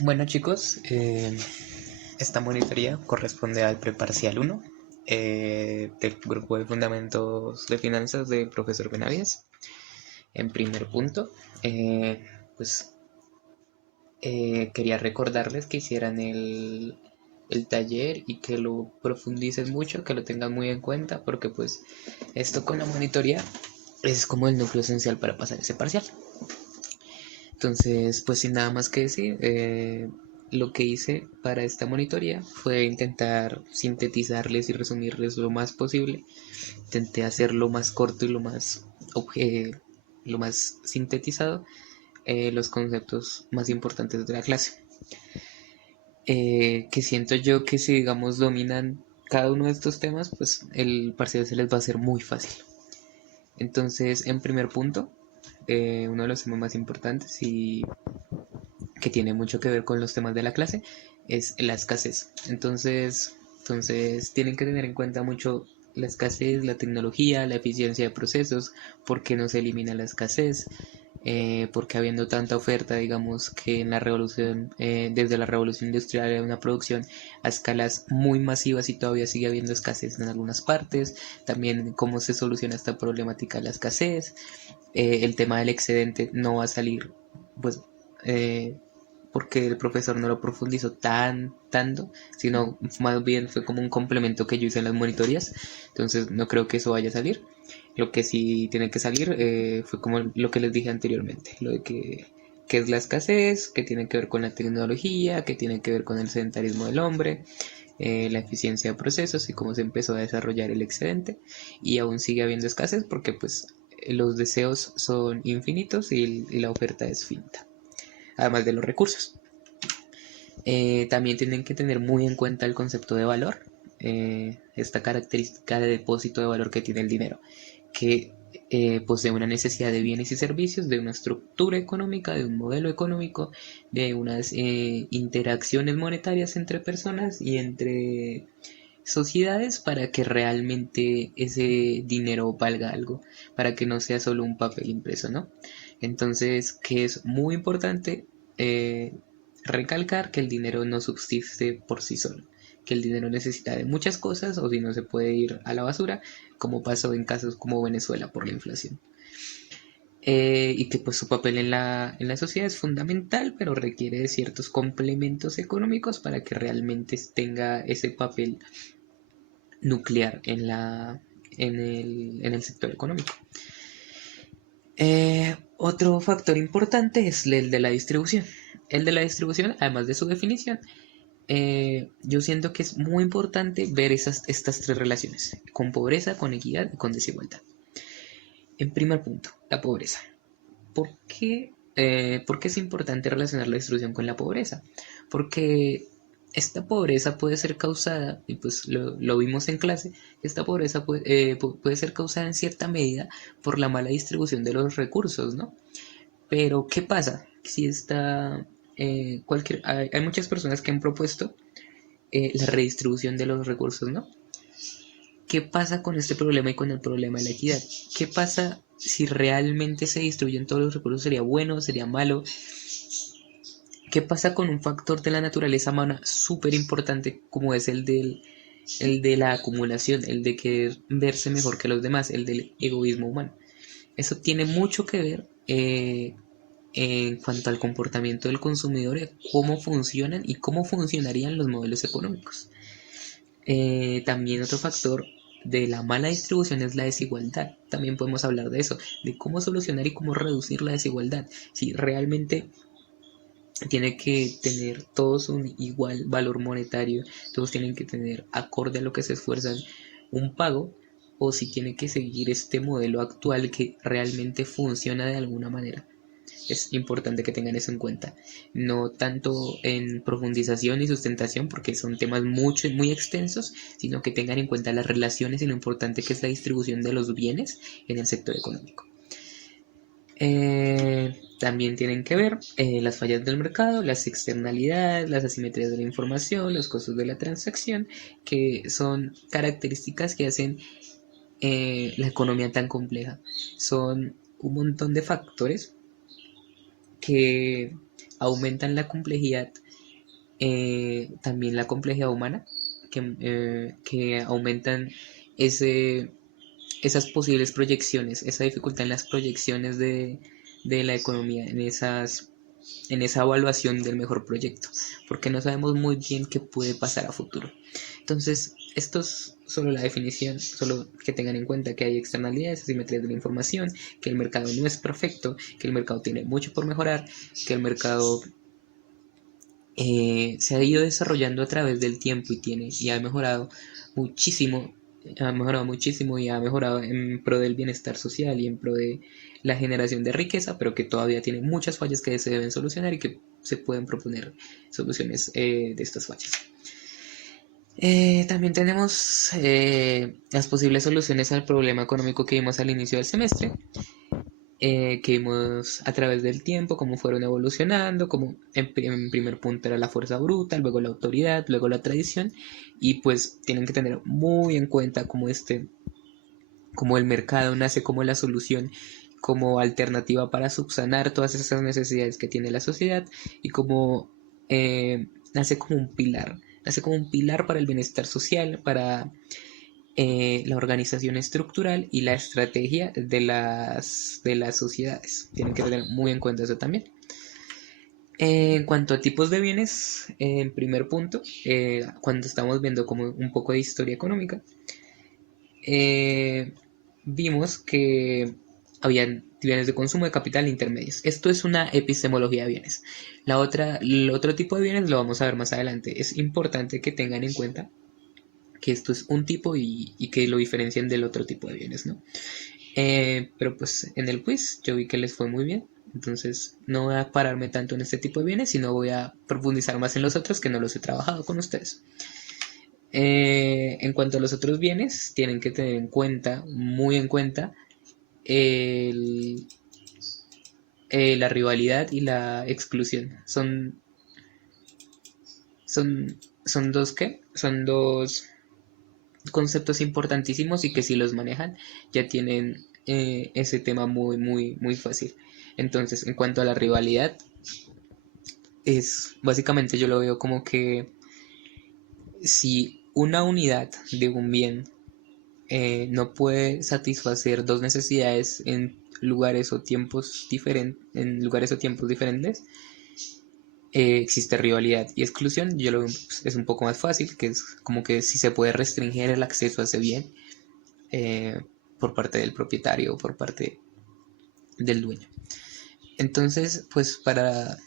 Bueno chicos, esta monitoría corresponde al preparcial 1 del grupo de fundamentos de finanzas del profesor Benavides. En primer punto, eh, pues quería recordarles que hicieran el taller y que lo profundicen mucho, que lo tengan muy en cuenta, porque pues esto con la monitoría es como el núcleo esencial para pasar ese parcial. Entonces, pues sin nada más que decir, lo que hice para esta monitoría fue intentar sintetizarles y resumirles lo más posible. Intenté hacerlo más corto y lo más sintetizado, los conceptos más importantes de la clase. Que siento yo que si digamos dominan cada uno de estos temas, pues el parcial se les va a hacer muy fácil. Entonces, en primer punto, uno de los temas más importantes y que tiene mucho que ver con los temas de la clase es la escasez. Entonces tienen que tener en cuenta mucho la escasez, la tecnología, la eficiencia de procesos, por qué no se elimina la escasez, porque habiendo tanta oferta, digamos que en la revolución, desde la revolución industrial hay una producción a escalas muy masivas y todavía sigue habiendo escasez en algunas partes, también cómo se soluciona esta problemática de la escasez, el tema del excedente no va a salir, pues, eh, porque el profesor no lo profundizó tanto, sino más bien fue como un complemento que yo hice en las monitorías, entonces no creo que eso vaya a salir. Lo que sí tiene que salir fue como lo que les dije anteriormente, lo de que es la escasez, que tiene que ver con la tecnología, que tiene que ver con el sedentarismo del hombre, la eficiencia de procesos y cómo se empezó a desarrollar el excedente, y aún sigue habiendo escasez porque pues los deseos son infinitos y la oferta es finita, además de los recursos. También tienen que tener muy en cuenta el concepto de valor, esta característica de depósito de valor que tiene el dinero, que posee una necesidad de bienes y servicios, de una estructura económica, de un modelo económico, de unas interacciones monetarias entre personas y entre sociedades para que realmente ese dinero valga algo, para que no sea solo un papel impreso, ¿no? Entonces, que es muy importante eh, recalcar que el dinero no subsiste por sí solo, que el dinero necesita de muchas cosas o si no se puede ir a la basura, como pasó en casos como Venezuela por la inflación. Y que pues su papel en la sociedad es fundamental, pero requiere de ciertos complementos económicos para que realmente tenga ese papel nuclear en el sector económico. Otro factor importante es el de la distribución. El de la distribución, además de su definición, yo siento que es muy importante ver estas tres relaciones, con pobreza, con equidad y con desigualdad. En primer punto, la pobreza. ¿Por qué es importante relacionar la distribución con la pobreza? Porque esta pobreza puede ser causada, y pues lo vimos en clase, esta pobreza puede ser causada en cierta medida por la mala distribución de los recursos, ¿no? Pero, ¿qué pasa? Si hay muchas personas que han propuesto la redistribución de los recursos, ¿no? ¿Qué pasa con este problema y con el problema de la equidad? ¿Qué pasa si realmente se distribuyen todos los recursos? ¿Sería bueno? ¿Sería malo? ¿Qué pasa con un factor de la naturaleza humana súper importante como es el de la acumulación, el de querer verse mejor que los demás, el del egoísmo humano? Eso tiene mucho que ver en cuanto al comportamiento del consumidor, cómo funcionan y cómo funcionarían los modelos económicos. También otro factor de la mala distribución es la desigualdad. También podemos hablar de eso, de cómo solucionar y cómo reducir la desigualdad. Si realmente tiene que tener todos un igual valor monetario, todos tienen que tener acorde a lo que se esfuerzan un pago, o si tiene que seguir este modelo actual que realmente funciona de alguna manera. Es importante que tengan eso en cuenta, no tanto en profundización y sustentación porque son temas mucho, muy extensos, sino que tengan en cuenta las relaciones y lo importante que es la distribución de los bienes en el sector económico. También tienen que ver las fallas del mercado, las externalidades, las asimetrías de la información, los costos de la transacción, que son características que hacen la economía tan compleja. Son un montón de factores que aumentan la complejidad también la complejidad humana, que aumentan ese, esas posibles proyecciones, esa dificultad en las proyecciones de la economía, en esa evaluación del mejor proyecto, porque no sabemos muy bien qué puede pasar a futuro. Entonces, esto es solo la definición, solo que tengan en cuenta que hay externalidades, asimetrías de la información, que el mercado no es perfecto, que el mercado tiene mucho por mejorar, que el mercado se ha ido desarrollando a través del tiempo y muchísimo, ha mejorado muchísimo y ha mejorado en pro del bienestar social y en pro de la generación de riqueza, pero que todavía tiene muchas fallas que se deben solucionar y que se pueden proponer soluciones de estas fallas. También tenemos las posibles soluciones al problema económico que vimos al inicio del semestre, que vimos a través del tiempo, cómo fueron evolucionando, como en primer punto era la fuerza bruta, luego la autoridad, luego la tradición, y pues tienen que tener muy en cuenta como el mercado nace como la solución, como alternativa para subsanar todas esas necesidades que tiene la sociedad y como nace como un pilar para el bienestar social, para la organización estructural y la estrategia de las sociedades. Tienen que tener muy en cuenta eso también. En cuanto a tipos de bienes, en primer punto, cuando estamos viendo como un poco de historia económica, vimos que habían bienes de consumo de capital intermedios. Esto es una epistemología de bienes. El otro tipo de bienes lo vamos a ver más adelante. Es importante que tengan en cuenta que esto es un tipo y que lo diferencian del otro tipo de bienes, ¿no? Pero pues en el quiz yo vi que les fue muy bien, entonces no voy a pararme tanto en este tipo de bienes, sino voy a profundizar más en los otros que no los he trabajado con ustedes. En cuanto a los otros bienes, tienen que tener en cuenta, muy en cuenta, el, la rivalidad y la exclusión. Son dos, ¿qué? Son dos conceptos importantísimos y que si los manejan ya tienen ese tema muy, muy, muy fácil. Entonces, en cuanto a la rivalidad, es básicamente yo lo veo como que si una unidad de un bien no puede satisfacer dos necesidades en lugares o tiempos diferentes, existe rivalidad y exclusión. Yo lo veo, pues, es un poco más fácil, que es como que si se puede restringir el acceso a ese bien eh, por parte del propietario o por parte del dueño. Entonces, pues para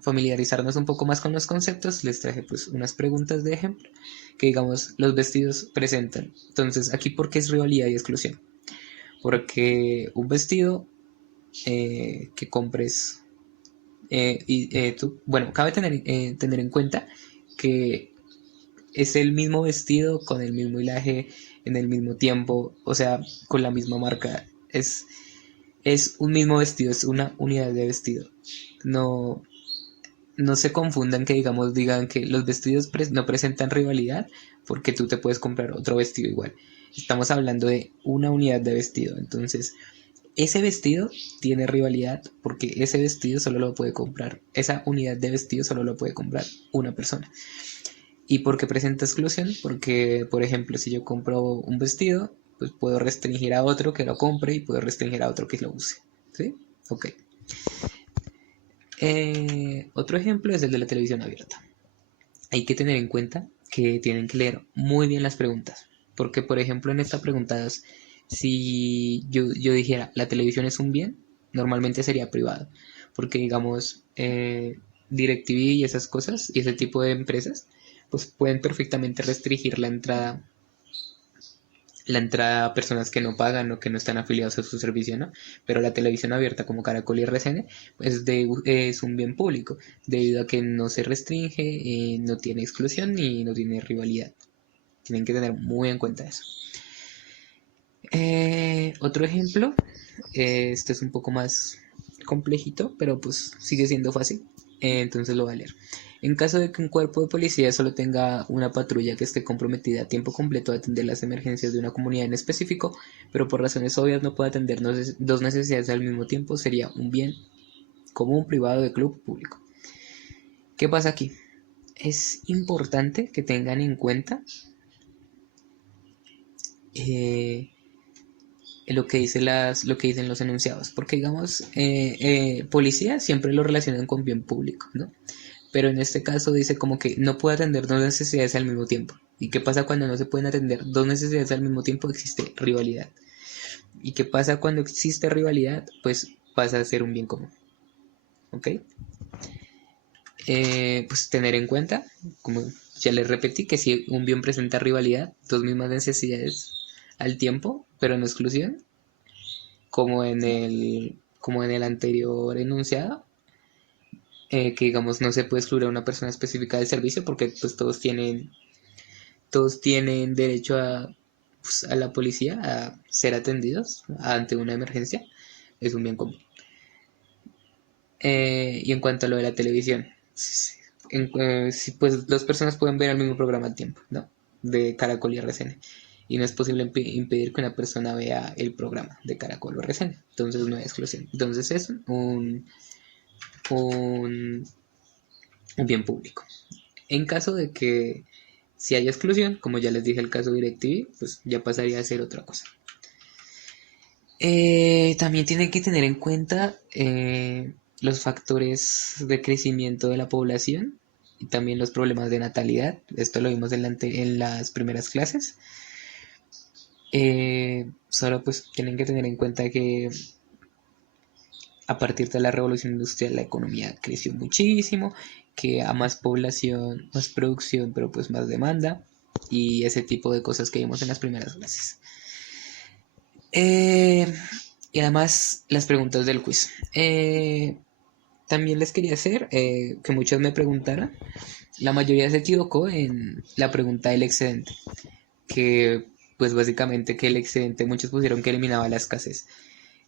familiarizarnos un poco más con los conceptos, les traje pues unas preguntas de ejemplo que digamos los vestidos presentan. Entonces, aquí ¿por qué es rivalidad y exclusión? Porque un vestido que compres bueno, cabe tener en cuenta que es el mismo vestido con el mismo hilaje en el mismo tiempo, o sea, con la misma marca. Es un mismo vestido, es una unidad de vestido. No, no se confundan que digan que los vestidos no presentan rivalidad porque tú te puedes comprar otro vestido igual. Estamos hablando de una unidad de vestido. Entonces, ese vestido tiene rivalidad porque ese vestido solo lo puede comprar, esa unidad de vestido solo lo puede comprar una persona. ¿Y por qué presenta exclusión? Porque, por ejemplo, si yo compro un vestido, pues puedo restringir a otro que lo compre y puedo restringir a otro que lo use. ¿Sí? Ok. Otro ejemplo es el de la televisión abierta. Hay que tener en cuenta que tienen que leer muy bien las preguntas. Porque, por ejemplo, en esta pregunta, si yo dijera la televisión es un bien, normalmente sería privado. Porque, digamos, DirecTV y esas cosas, y ese tipo de empresas, pues pueden perfectamente restringir la entrada a personas que no pagan o que no están afiliados a su servicio, ¿no? Pero la televisión abierta como Caracol y RCN pues es un bien público, debido a que no se restringe, no tiene exclusión ni no tiene rivalidad. Tienen que tener muy en cuenta eso. Otro ejemplo, este es un poco más complejito, pero pues sigue siendo fácil, entonces lo voy a leer. En caso de que un cuerpo de policía solo tenga una patrulla que esté comprometida a tiempo completo a atender las emergencias de una comunidad en específico, pero por razones obvias no puede atender dos necesidades al mismo tiempo, sería un bien común, privado, de club, público. ¿Qué pasa aquí? es importante que tengan en cuenta lo que dicen los enunciados, porque digamos, policía siempre lo relacionan con bien público, ¿no? Pero en este caso dice como que no puede atender dos necesidades al mismo tiempo. ¿Y qué pasa cuando no se pueden atender dos necesidades al mismo tiempo? Existe rivalidad. ¿Y qué pasa cuando existe rivalidad? Pues pasa a ser un bien común. ¿Ok? Pues tener en cuenta, como ya les repetí, que si un bien presenta rivalidad, dos mismas necesidades al tiempo, pero no exclusión, como en el anterior enunciado, que digamos no se puede excluir a una persona específica del servicio porque pues todos tienen derecho pues, a la policía, a ser atendidos ante una emergencia, es un bien común. Y en cuanto a lo de la televisión, si, pues dos personas pueden ver el mismo programa al tiempo, ¿no? De Caracol y RCN. Y no es posible impedir que una persona vea el programa de Caracol o RCN. Entonces no hay exclusión. Entonces es un, un bien público. En caso de que si haya exclusión, como ya les dije el caso de DirecTV, pues ya pasaría a ser otra cosa. También tienen que tener en cuenta los factores de crecimiento de la población y también los problemas de natalidad. Esto lo vimos en las primeras clases. Solo pues tienen que tener en cuenta que a partir de la revolución industrial la economía creció muchísimo, que a más población, más producción, pero pues más demanda y ese tipo de cosas que vimos en las primeras clases. Y además las preguntas del quiz. También les quería hacer que muchos me preguntaran. La mayoría se equivocó en la pregunta del excedente, que pues básicamente que el excedente muchos pusieron que eliminaba la escasez.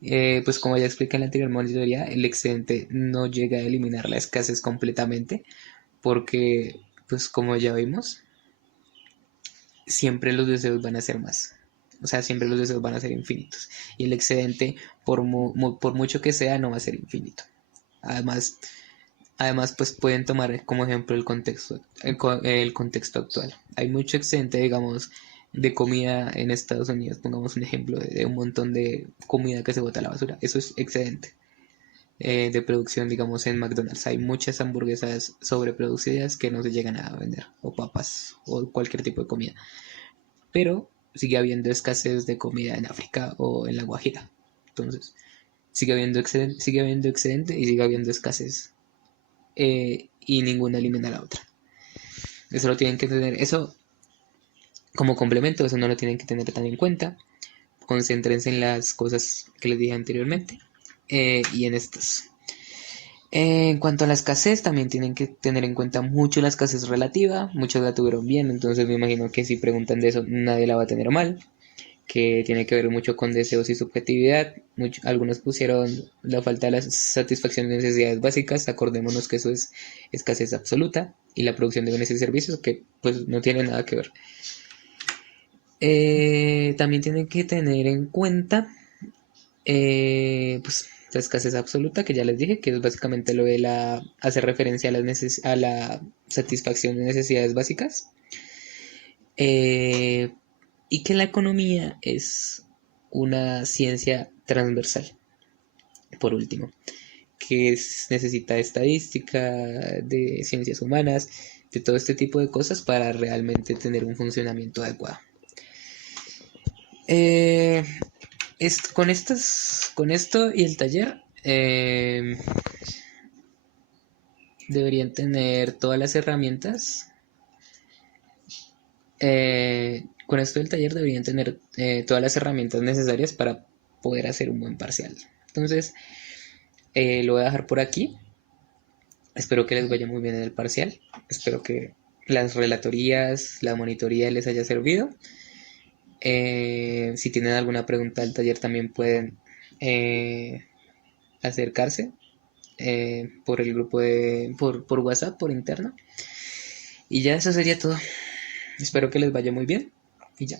Pues como ya expliqué en la anterior monitoría, el excedente no llega a eliminar la escasez completamente, porque pues como ya vimos, siempre los deseos van a ser más. O sea, siempre los deseos van a ser infinitos. Y el excedente, por mucho que sea, no va a ser infinito. Además, pues pueden tomar como ejemplo el contexto actual. Hay mucho excedente, digamos, de comida en Estados Unidos. Pongamos un ejemplo de un montón de comida que se bota a la basura. Eso es excedente de producción, digamos, en McDonald's. Hay muchas hamburguesas sobreproducidas que no se llegan a vender, o papas, o cualquier tipo de comida. Pero sigue habiendo escasez de comida en África o en la Guajira. Entonces, sigue habiendo excedente y sigue habiendo escasez. Y ninguna elimina a la otra. Eso lo tienen que tener, eso como complemento, eso no lo tienen que tener tan en cuenta. Concéntrense en las cosas que les dije anteriormente y en estas. En cuanto a la escasez, también tienen que tener en cuenta mucho la escasez relativa. Muchos la tuvieron bien, entonces me imagino que si preguntan de eso, nadie la va a tener mal. Que tiene que ver mucho con deseos y subjetividad. Algunos pusieron la falta de la satisfacción de necesidades básicas. Acordémonos que eso es escasez absoluta. Y la producción de bienes y servicios, que pues no tiene nada que ver. También tienen que tener en cuenta pues la escasez absoluta, que ya les dije, que es básicamente lo de hacer referencia a la satisfacción de necesidades básicas. Y que la economía es una ciencia transversal, por último, que necesita estadística, de ciencias humanas, de todo este tipo de cosas para realmente tener un funcionamiento adecuado. Con esto y el taller deberían tener todas las herramientas. Con esto del taller deberían tener todas las herramientas necesarias para poder hacer un buen parcial. Entonces, lo voy a dejar por aquí. Espero que les vaya muy bien en el parcial. Espero que las relatorías, la monitoría les haya servido. Si tienen alguna pregunta del taller también pueden acercarse por el grupo por WhatsApp, por interno. Y ya eso sería todo. Espero que les vaya muy bien y ya.